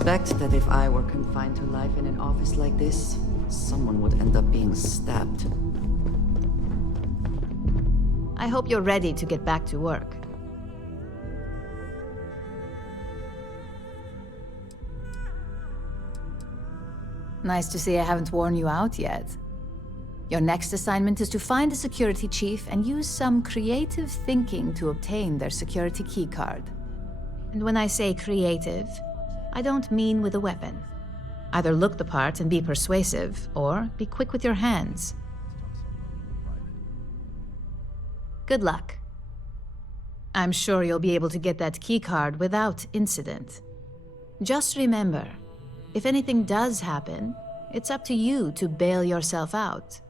suspect that if I were confined to life in an office like this, someone would end up being stabbed. I hope you're ready to get back to work. Nice to see I haven't worn you out yet. Your next assignment is to find the security chief and use some creative thinking to obtain their security keycard. And when I say creative, I don't mean with a weapon. Either look the part and be persuasive, or be quick with your hands. Good luck. I'm sure you'll be able to get that keycard without incident. Just remember, if anything does happen, it's up to you to bail yourself out.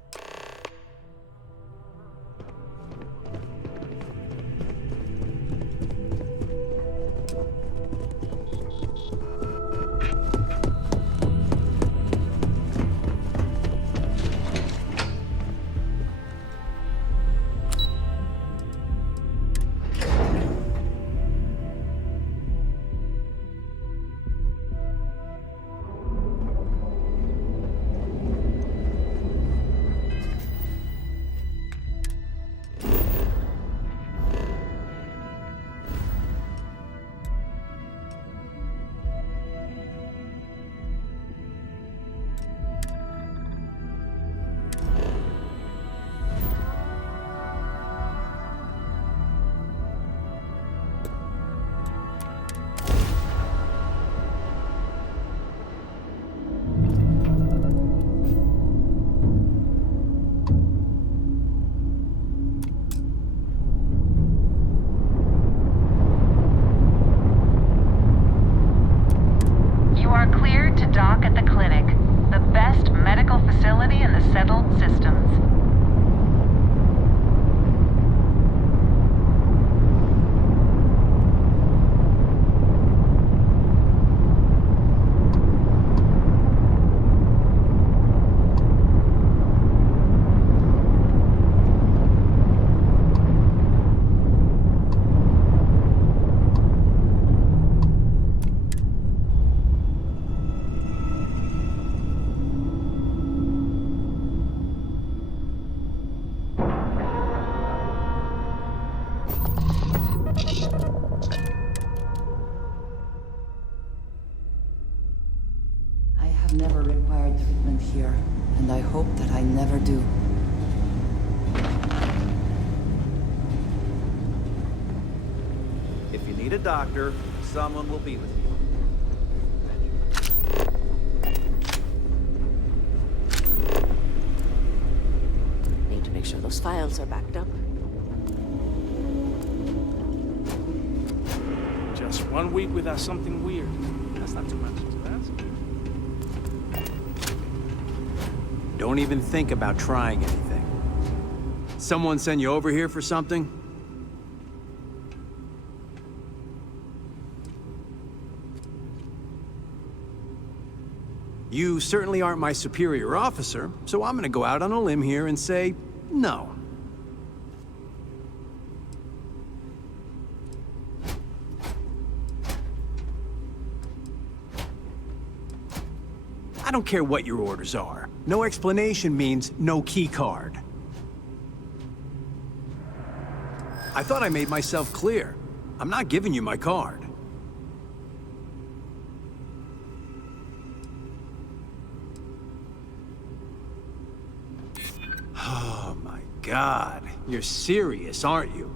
Dock at the clinic, the best medical facility in the settled systems. Never required treatment here, and I hope that I never do. If you need a doctor, someone will be with you. Need to make sure those files are backed up. Just 1 week without something weird. That's not too much to ask. Don't even think about trying anything. Someone send you over here for something? You certainly aren't my superior officer, so I'm gonna go out on a limb here and say no. I don't care what your orders are. No explanation means no key card. I thought I made myself clear. I'm not giving you my card. Oh my God, you're serious, aren't you?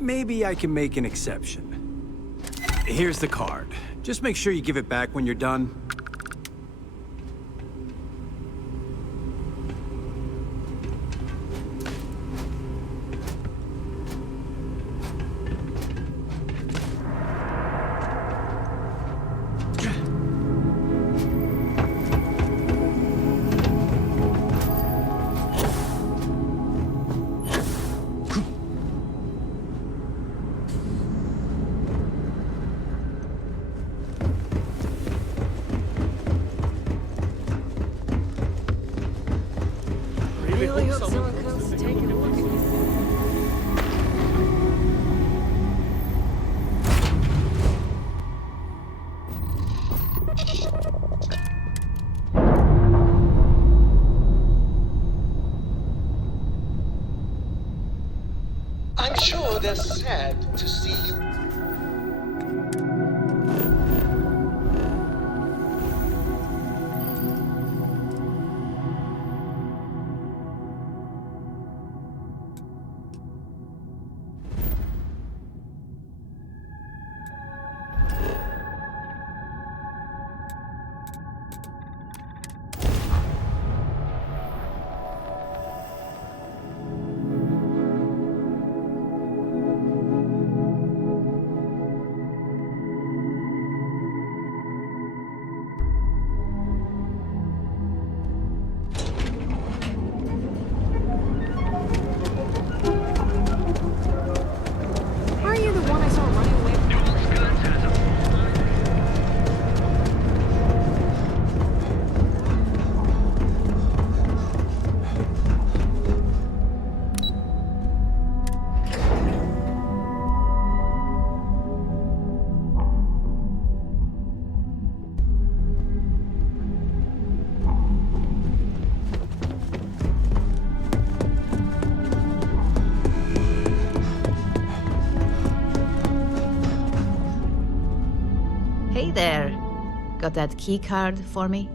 Maybe I can make an exception. Here's the card. Just make sure you give it back when you're done. kinda sad to see you. Hey there. Got that key card for me?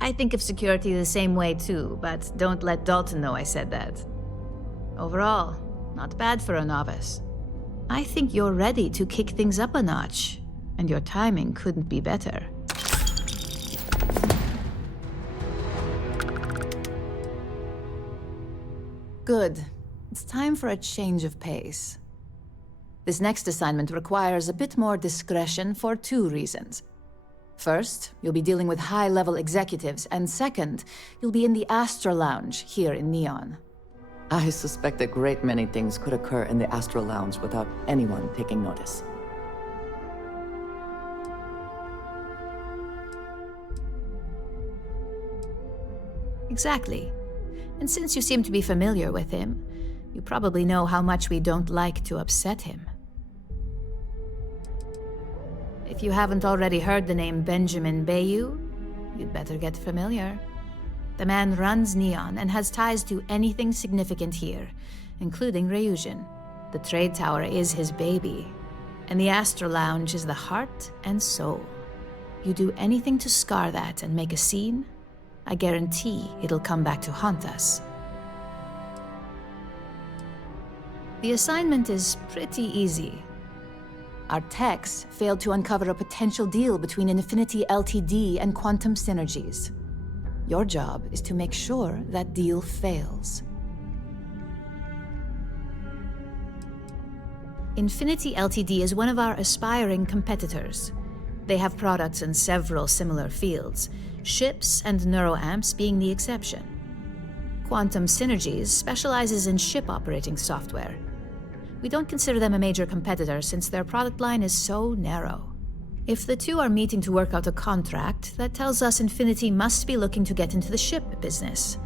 I think of security the same way too, but don't let Dalton know I said that. Overall, not bad for a novice. I think you're ready to kick things up a notch, and your timing couldn't be better. Good. It's time for a change of pace. This next assignment requires a bit more discretion for 2 reasons. First, you'll be dealing with high-level executives, and second, you'll be in the Astra Lounge here in Neon. I suspect a great many things could occur in the Astral Lounge without anyone taking notice. Exactly. And since you seem to be familiar with him, you probably know how much we don't like to upset him. If you haven't already heard the name Benjamin Bayou, you'd better get familiar. The man runs Neon and has ties to anything significant here, including Ryujin. The trade tower is his baby, and the Astra Lounge is the heart and soul. You do anything to scar that and make a scene, I guarantee it'll come back to haunt us. The assignment is pretty easy. Our techs failed to uncover a potential deal between Infinity Ltd. And Quantum Synergies. Your job is to make sure that deal fails. Infinity Ltd. Is one of our aspiring competitors. They have products in several similar fields, ships and neuroamps being the exception. Quantum Synergies specializes in ship operating software. We don't consider them a major competitor since their product line is so narrow. If the two are meeting to work out a contract, that tells us Infinity must be looking to get into the ship business.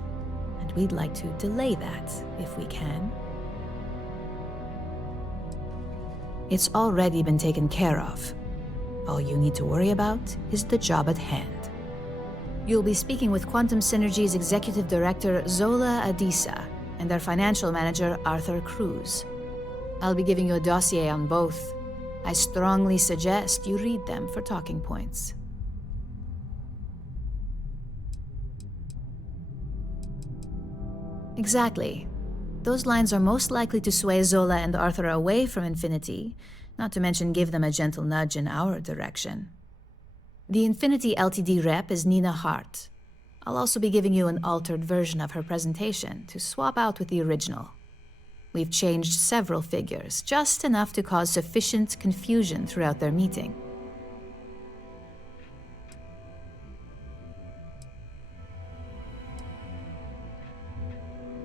And we'd like to delay that, if we can. It's already been taken care of. All you need to worry about is the job at hand. You'll be speaking with Quantum Synergy's Executive Director Zola Adisa and their Financial Manager Arthur Cruz. I'll be giving you a dossier on both. I strongly suggest you read them for talking points. Exactly. Those lines are most likely to sway Zola and Arthur away from Infinity, not to mention give them a gentle nudge in our direction. The Infinity Ltd. rep is Nina Hart. I'll also be giving you an altered version of her presentation to swap out with the original. We've changed several figures, just enough to cause sufficient confusion throughout their meeting.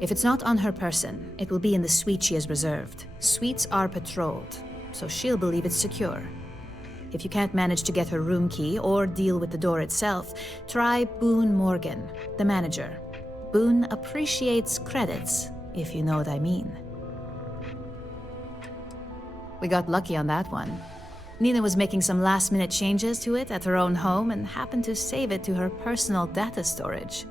If it's not on her person, it will be in the suite she has reserved. Suites are patrolled, so she'll believe it's secure. If you can't manage to get her room key or deal with the door itself, try Boone Morgan, the manager. Boone appreciates credits, if you know what I mean. We got lucky on that one. Nina was making some last-minute changes to it at her own home and happened to save it to her personal data storage.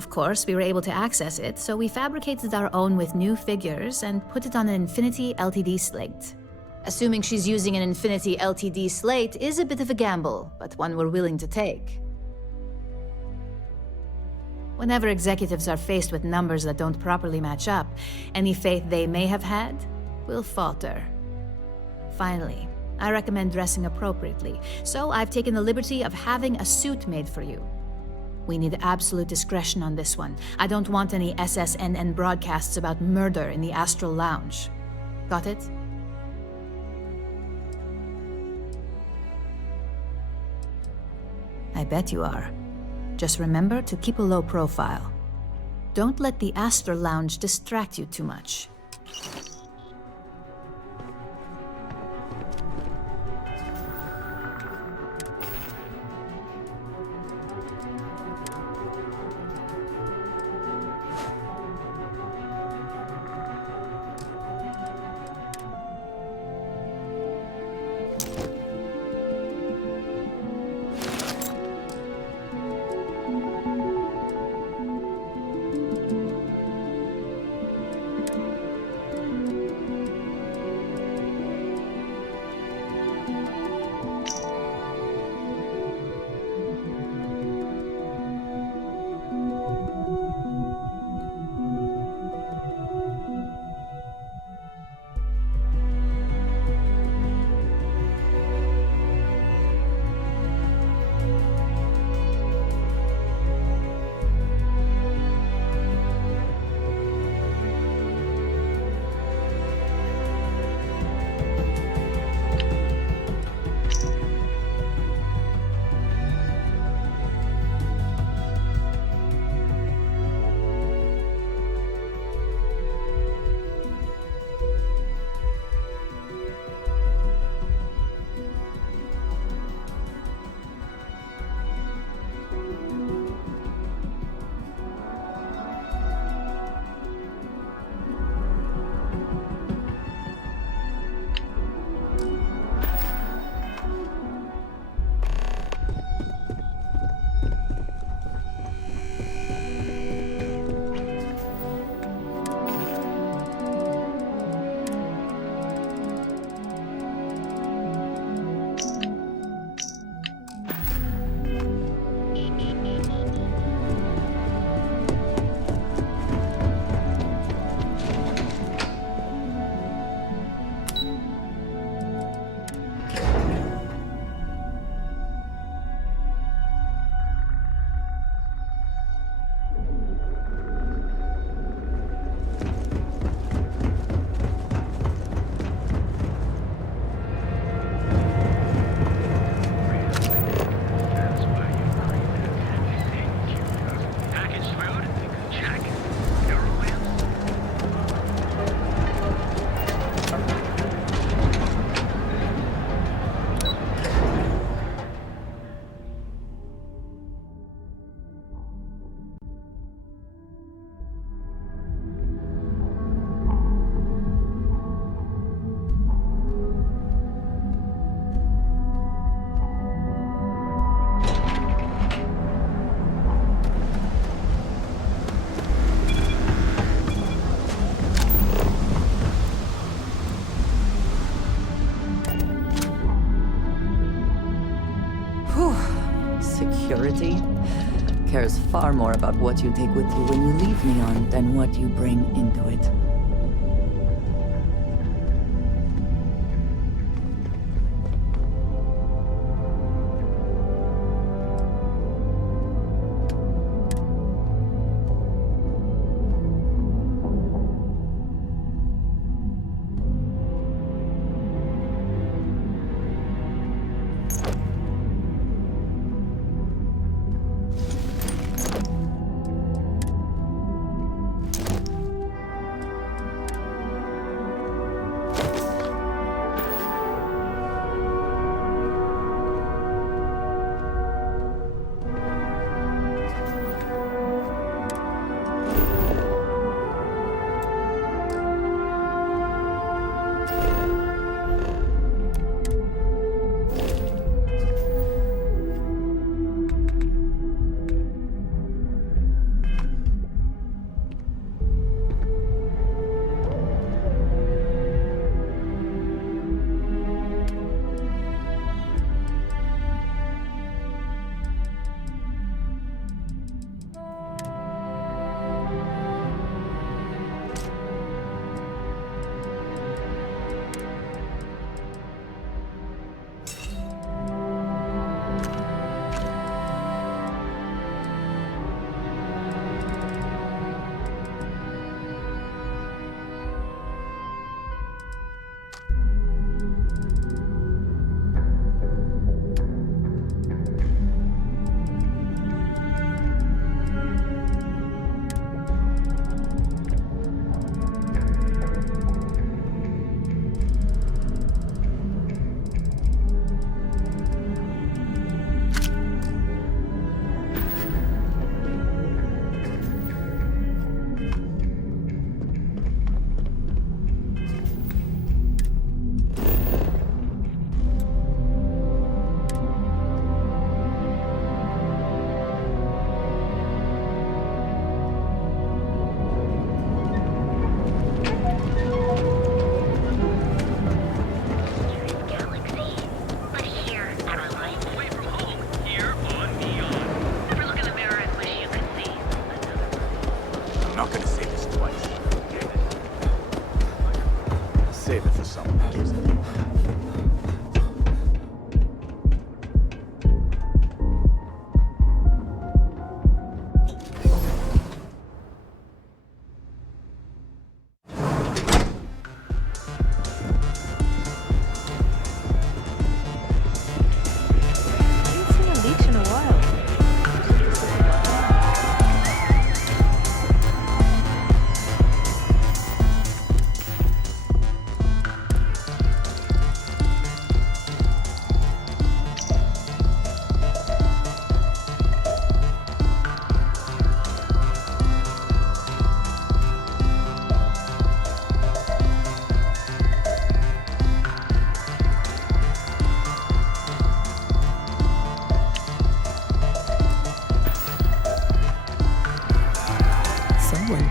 Of course, we were able to access it, so we fabricated our own with new figures and put it on an Infinity LTD slate. Assuming she's using an Infinity LTD slate is a bit of a gamble, but one we're willing to take. Whenever executives are faced with numbers that don't properly match up, any faith they may have had will falter. Finally, I recommend dressing appropriately, so I've taken the liberty of having a suit made for you. We need absolute discretion on this one. I don't want any SSNN broadcasts about murder in the Astral Lounge. Got it? I bet you are. Just remember to keep a low profile. Don't let the Astral Lounge distract you too much. Security cares far more about what you take with you when you leave Neon than what you bring into it.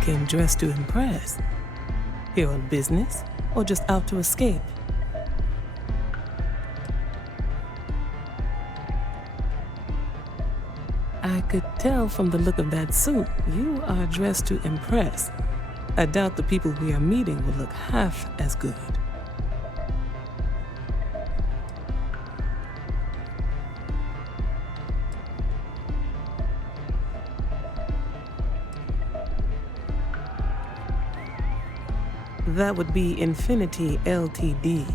came dressed to impress. Here on business, or just out to escape? I could tell from the look of that suit, you are dressed to impress. I doubt the people we are meeting will look half as good. That would be Infinity Ltd.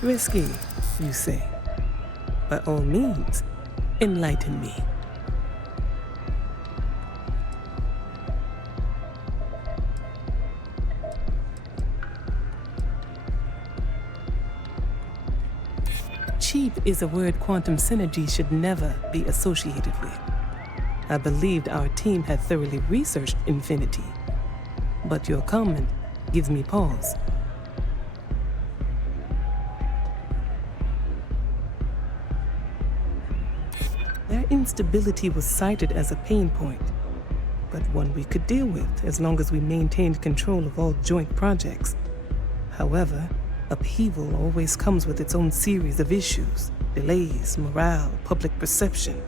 Risky, you say? By all means, enlighten me. Cheap is a word quantum synergy should never be associated with. I believed our team had thoroughly researched Infinity, but your comment gives me pause. Their instability was cited as a pain point, but one we could deal with as long as we maintained control of all joint projects. However, upheaval always comes with its own series of issues, delays, morale, public perception,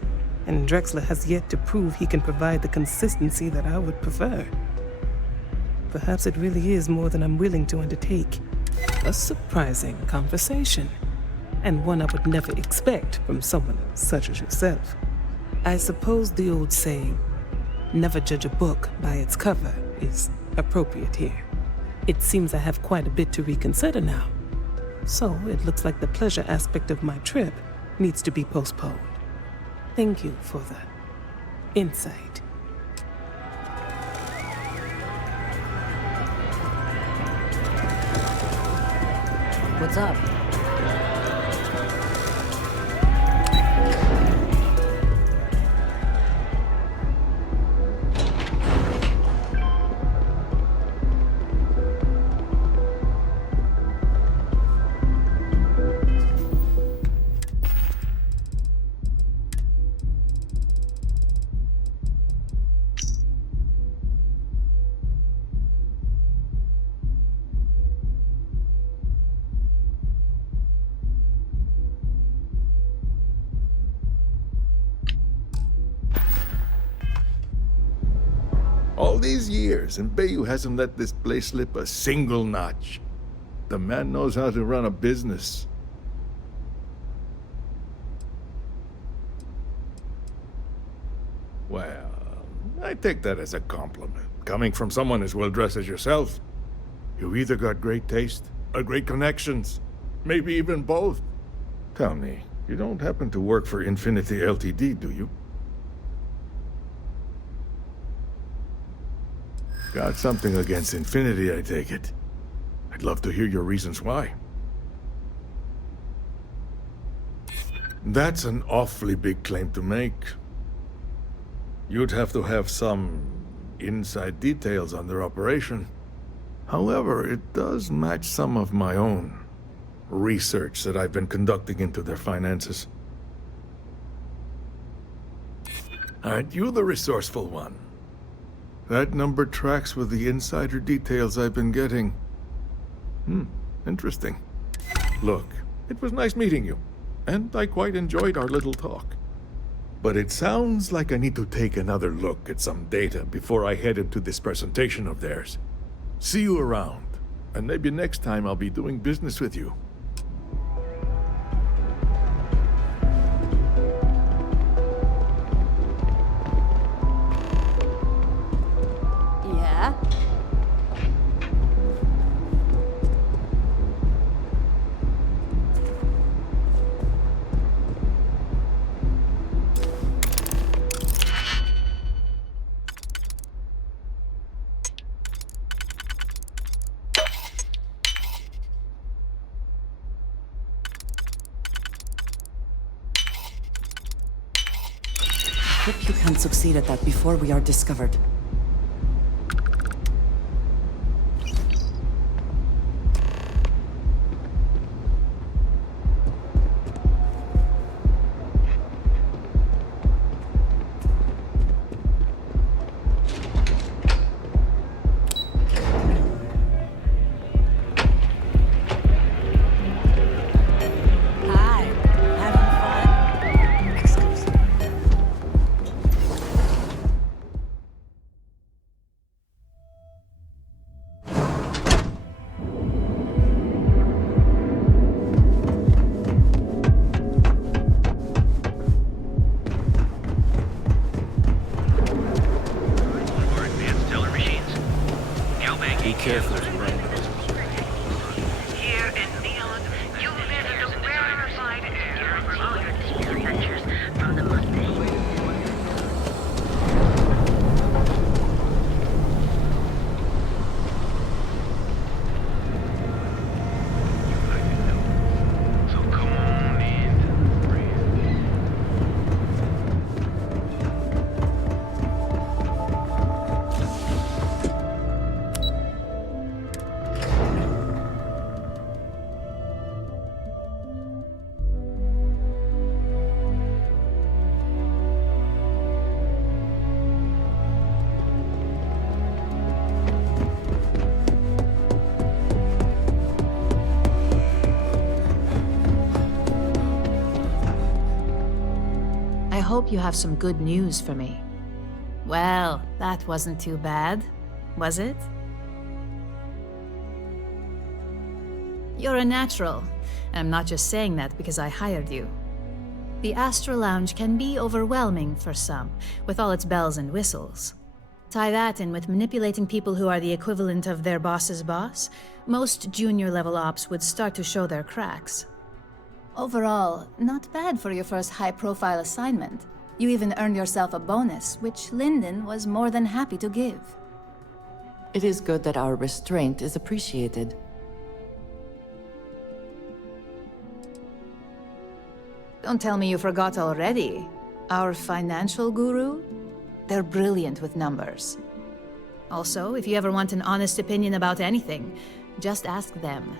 and Drexler has yet to prove he can provide the consistency that I would prefer. Perhaps it really is more than I'm willing to undertake. A surprising conversation, and one I would never expect from someone such as yourself. I suppose the old saying, never judge a book by its cover, is appropriate here. It seems I have quite a bit to reconsider now. So it looks like the pleasure aspect of my trip needs to be postponed. Thank you for the insight. What's up? All these years, and Bayou hasn't let this place slip a single notch. The man knows how to run a business. Well, I take that as a compliment. Coming from someone as well-dressed as yourself. You either got great taste or great connections. Maybe even both. Tell me, you don't happen to work for Infinity Ltd, do you? Got something against Infinity, I take it. I'd love to hear your reasons why. That's an awfully big claim to make. You'd have to have some inside details on their operation. However, it does match some of my own research that I've been conducting into their finances. Aren't you the resourceful one? That number tracks with the insider details I've been getting. Interesting. Look, it was nice meeting you, and I quite enjoyed our little talk. But it sounds like I need to take another look at some data before I head into this presentation of theirs. See you around, and maybe next time I'll be doing business with you. Yeah? Hope you can succeed at that before we are discovered. Be careful as you run into those. Here in Neon, you live in the rarefied air of unexplored adventures from the mundane. I hope you have some good news for me. Well, that wasn't too bad, was it? You're a natural, and I'm not just saying that because I hired you. The Astral Lounge can be overwhelming for some, with all its bells and whistles. Tie that in with manipulating people who are the equivalent of their boss's boss, most junior-level ops would start to show their cracks. Overall, not bad for your first high-profile assignment. You even earned yourself a bonus, which Lyndon was more than happy to give. It is good that our restraint is appreciated. Don't tell me you forgot already. Our financial guru? They're brilliant with numbers. Also, if you ever want an honest opinion about anything, just ask them.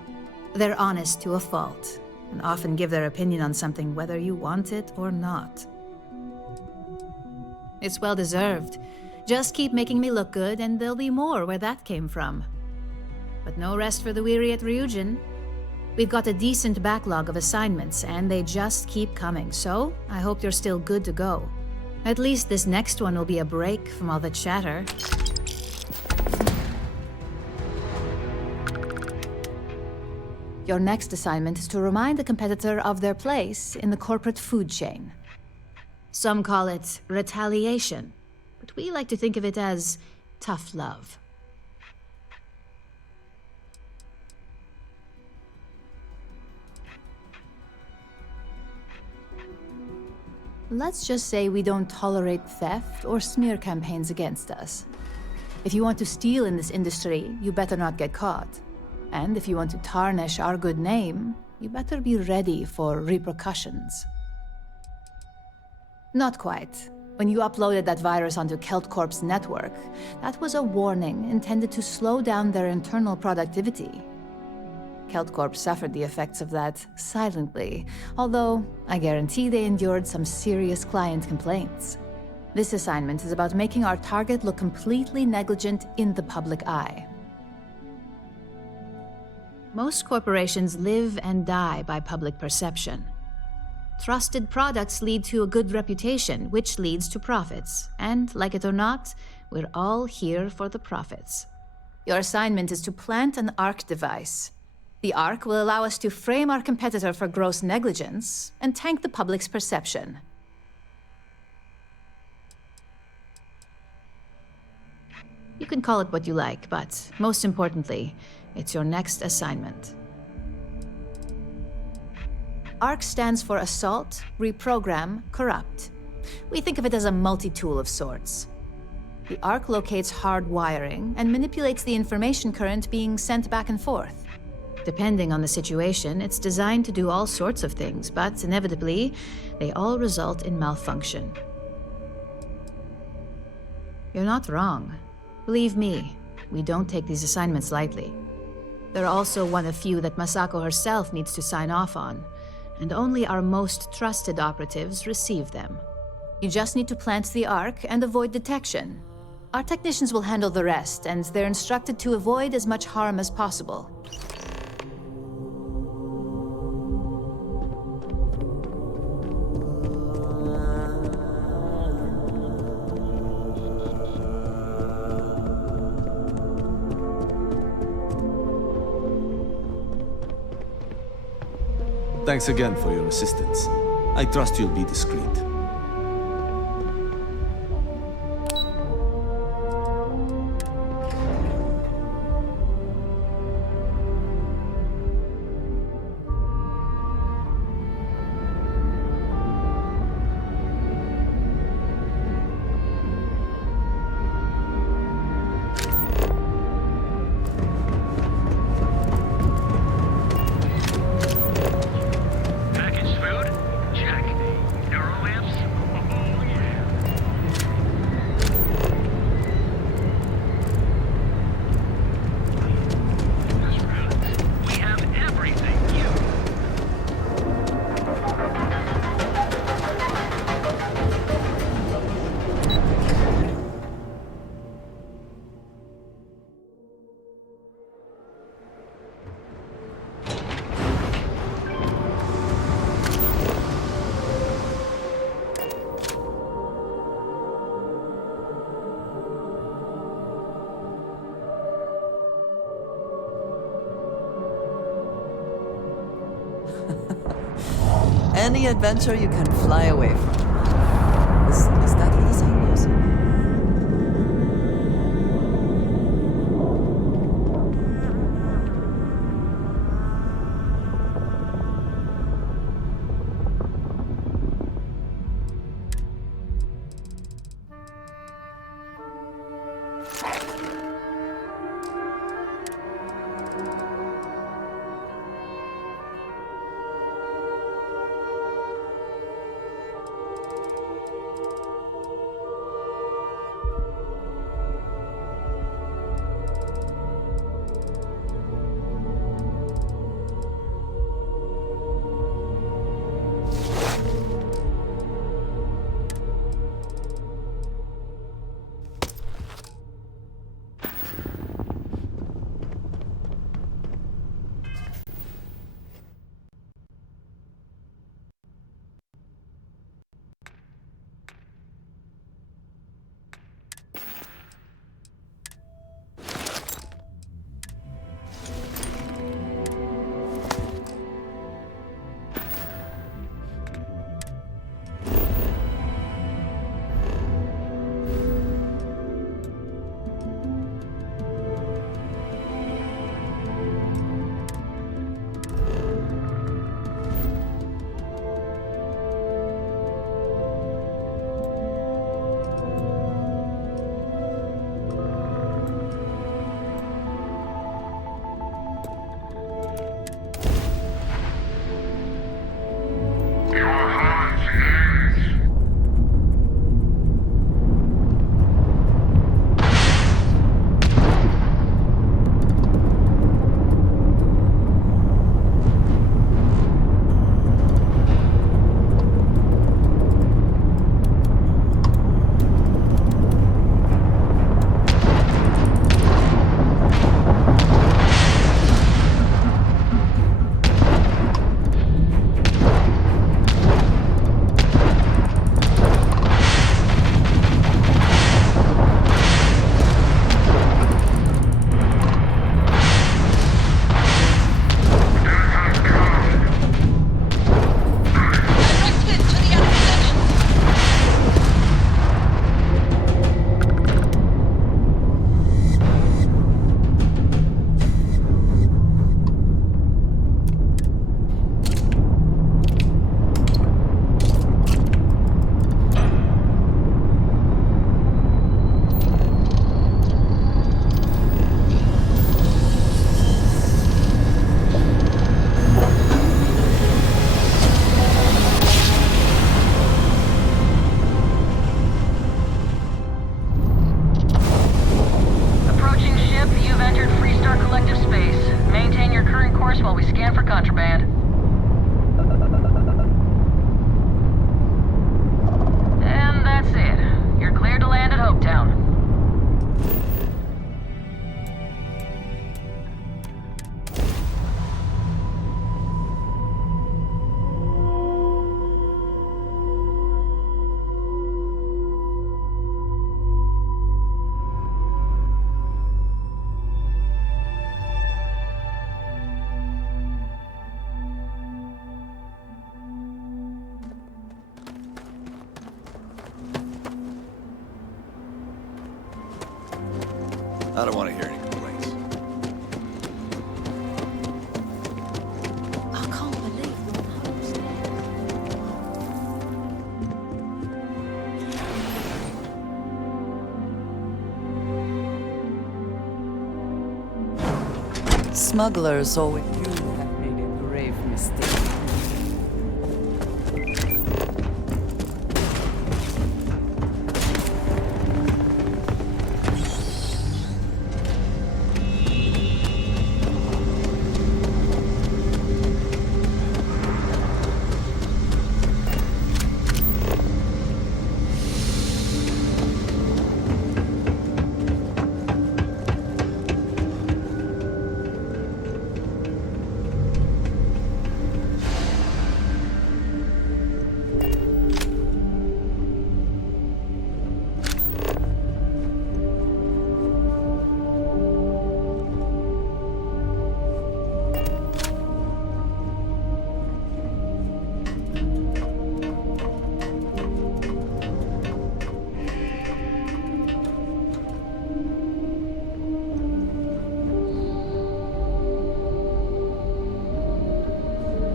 They're honest to a fault, and often give their opinion on something whether you want it or not. It's well-deserved. Just keep making me look good, and there'll be more where that came from. But no rest for the weary at Ryujin. We've got a decent backlog of assignments, and they just keep coming, so I hope you're still good to go. At least this next one will be a break from all the chatter. Your next assignment is to remind the competitor of their place in the corporate food chain. Some call it retaliation, but we like to think of it as tough love. Let's just say we don't tolerate theft or smear campaigns against us. If you want to steal in this industry, you better not get caught. And if you want to tarnish our good name, you better be ready for repercussions. Not quite. When you uploaded that virus onto KeltCorp's network, that was a warning intended to slow down their internal productivity. KeltCorp suffered the effects of that silently, although I guarantee they endured some serious client complaints. This assignment is about making our target look completely negligent in the public eye. Most corporations live and die by public perception. Trusted products lead to a good reputation, which leads to profits. And, like it or not, we're all here for the profits. Your assignment is to plant an ARC device. The ARC will allow us to frame our competitor for gross negligence and tank the public's perception. You can call it what you like, but most importantly, it's your next assignment. ARC stands for Assault, Reprogram, Corrupt. We think of it as a multi-tool of sorts. The ARC locates hard wiring and manipulates the information current being sent back and forth. Depending on the situation, it's designed to do all sorts of things, but inevitably, they all result in malfunction. You're not wrong. Believe me, we don't take these assignments lightly. They're also one of few that Masako herself needs to sign off on, and only our most trusted operatives receive them. You just need to plant the ARC and avoid detection. Our technicians will handle the rest, and they're instructed to avoid as much harm as possible. Thanks again for your assistance. I trust you'll be discreet. Any adventure you can fly away from. Is that how the song goes? I don't want to hear any complaints. I can't believe the host there. Smugglers always you have made a grave mistake.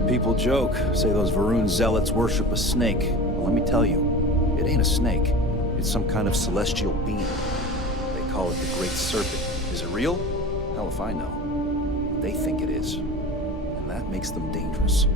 People joke, say those Varun zealots worship a snake. Well, let me tell you, it ain't a snake. It's some kind of celestial being. They call it the Great Serpent. Is it real? Hell if I know. They think it is. And that makes them dangerous.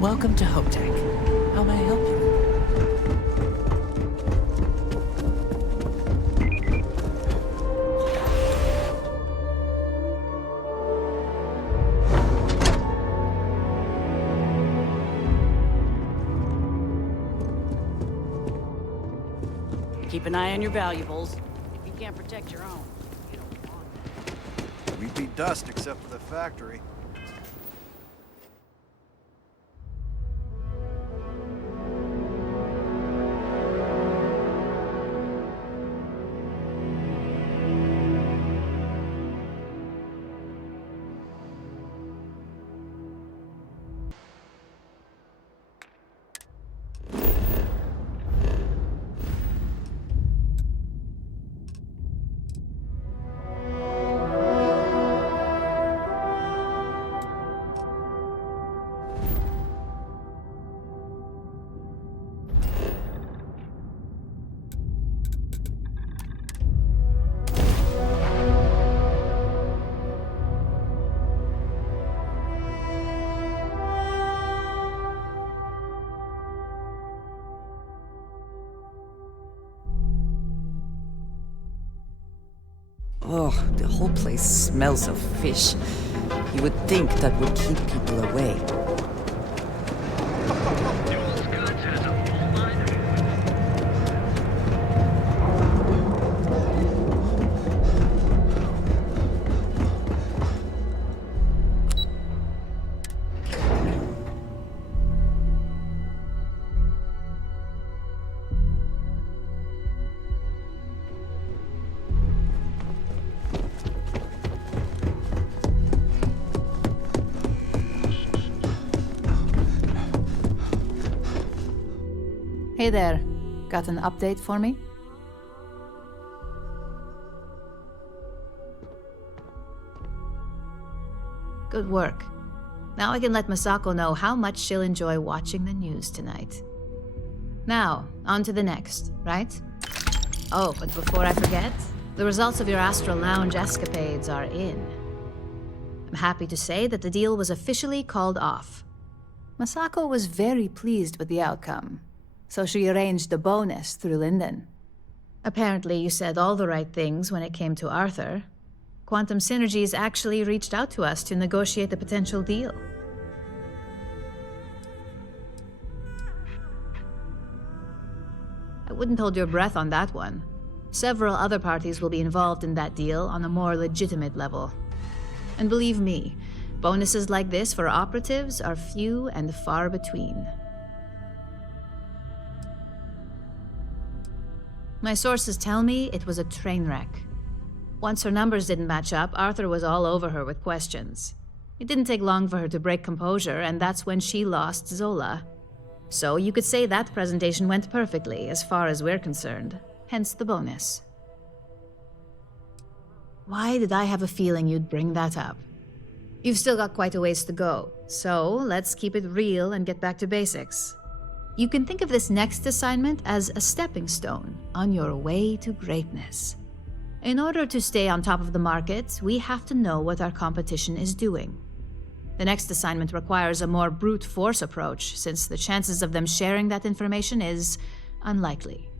Welcome to HopeTech. How may I help you? Keep an eye on your valuables. If you can't protect your own, you don't want it. We'd be dust except for the factory. Oh, the whole place smells of fish. You would think that would keep people away. Hey there. Got an update for me? Good work. Now I can let Masako know how much she'll enjoy watching the news tonight. Now, on to the next, right? Oh, but before I forget, the results of your Astral Lounge escapades are in. I'm happy to say that the deal was officially called off. Masako was very pleased with the outcome, so she arranged the bonus through Linden. Apparently, you said all the right things when it came to Arthur. Quantum Synergies actually reached out to us to negotiate the potential deal. I wouldn't hold your breath on that one. Several other parties will be involved in that deal on a more legitimate level. And believe me, bonuses like this for operatives are few and far between. My sources tell me it was a train wreck. Once her numbers didn't match up, Arthur was all over her with questions. It didn't take long for her to break composure, and that's when she lost Zola. So you could say that presentation went perfectly, as far as we're concerned. Hence the bonus. Why did I have a feeling you'd bring that up? You've still got quite a ways to go, so let's keep it real and get back to basics. You can think of this next assignment as a stepping stone on your way to greatness. In order to stay on top of the market, we have to know what our competition is doing. The next assignment requires a more brute force approach, since the chances of them sharing that information is unlikely.